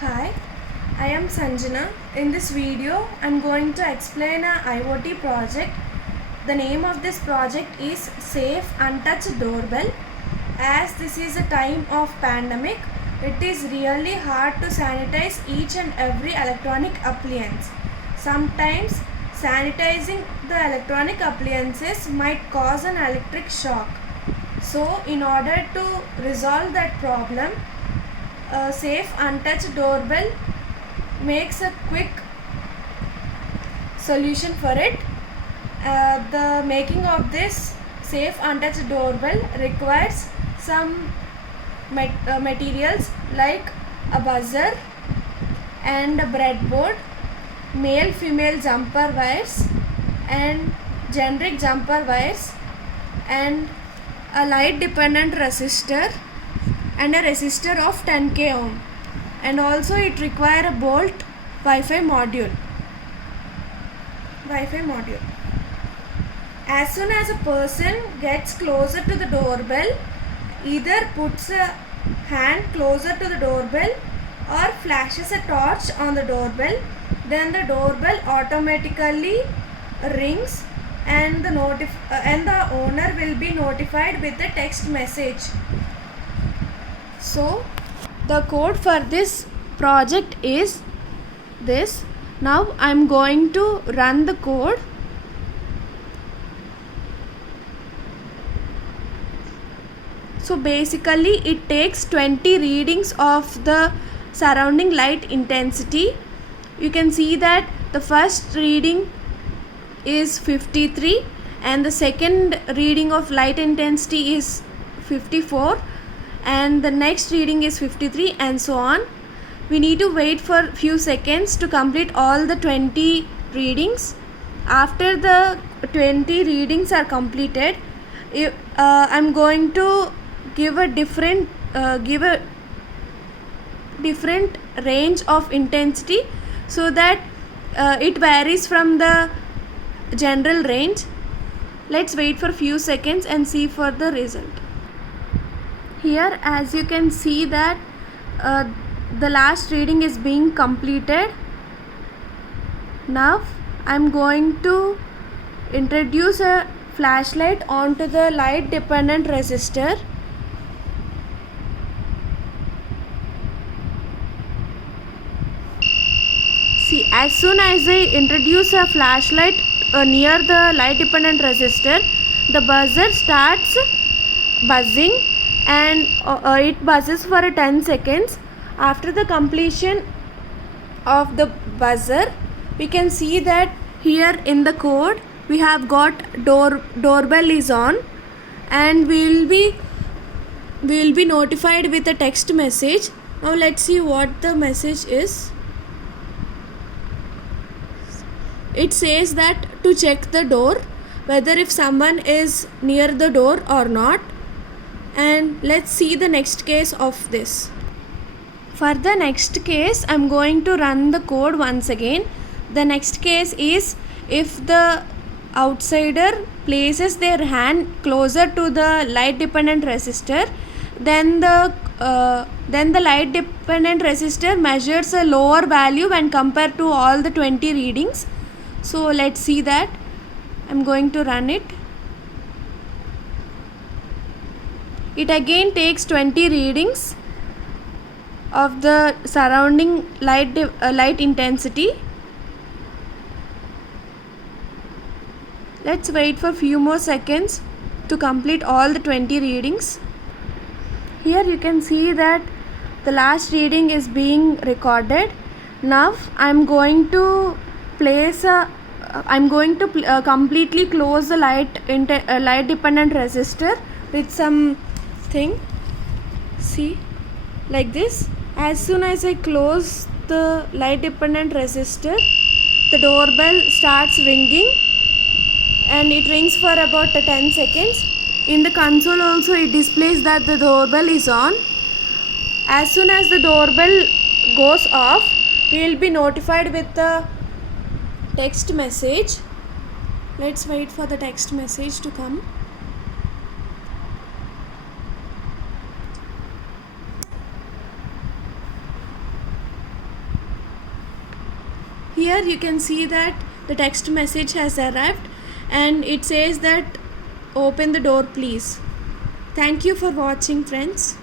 Hi, I am Sanjana. In this video, I am going to explain a IoT project. The name of this project is Safe Untouched Doorbell. As this is a time of pandemic, it is really hard to sanitize each and every electronic appliance. Sometimes sanitizing the electronic appliances might cause an electric shock. So, in order to resolve that problem, a Safe Untouched Doorbell makes a quick solution for it. The making of this Safe Untouched Doorbell requires some materials like a buzzer and a breadboard, male female jumper wires and generic jumper wires, and a light dependent resistor and a resistor of 10k ohm, and also it require a bolt Wi-Fi module. As soon as a person gets closer to the doorbell, either puts a hand closer to the doorbell or flashes a torch on the doorbell, then the doorbell automatically rings and the owner will be notified with a text message. So the code for this project is this. Now I am going to run the code. So basically it takes 20 readings of the surrounding light intensity. You can see that the first reading is 53 and the second reading of light intensity is 54 and the next reading is 53 and so on. We need to wait for few seconds to complete all the 20 readings. After the 20 readings are completed, I'm going to give a different range of intensity so that it varies from the general range. Let's wait for few seconds and see for the result. Here, as you can see that the last reading is being completed. Now I'm going to introduce a flashlight onto the light dependent resistor. See, as soon as I introduce a flashlight near the light dependent resistor, the buzzer starts buzzing and it buzzes for 10 seconds. After the completion of the buzzer, we can see that here in the code we have got doorbell is on, and we will be notified with a text message. Now let's see what the message is. It says that to check the door, whether if someone is near the door or not. And let's see the next case of this. For the next case, I'm going to run the code once again. The next case is if the outsider places their hand closer to the light dependent resistor, then the light dependent resistor measures a lower value when compared to all the 20 readings. So let's see that. I'm going to run it. It again takes 20 readings of the surrounding light intensity. Let's wait for few more seconds to complete all the 20 readings. Here you can see that the last reading is being recorded. Now I'm going to completely close the light dependent resistor with some thing. See, like this. As soon as I close the light dependent resistor, the doorbell starts ringing and it rings for about 10 seconds. In the console also it displays that the doorbell is on. As soon as the doorbell goes off, we will be notified with the text message. Let's wait for the text message to come. Here you can see that the text message has arrived and it says that open the door please. Thank you for watching, friends.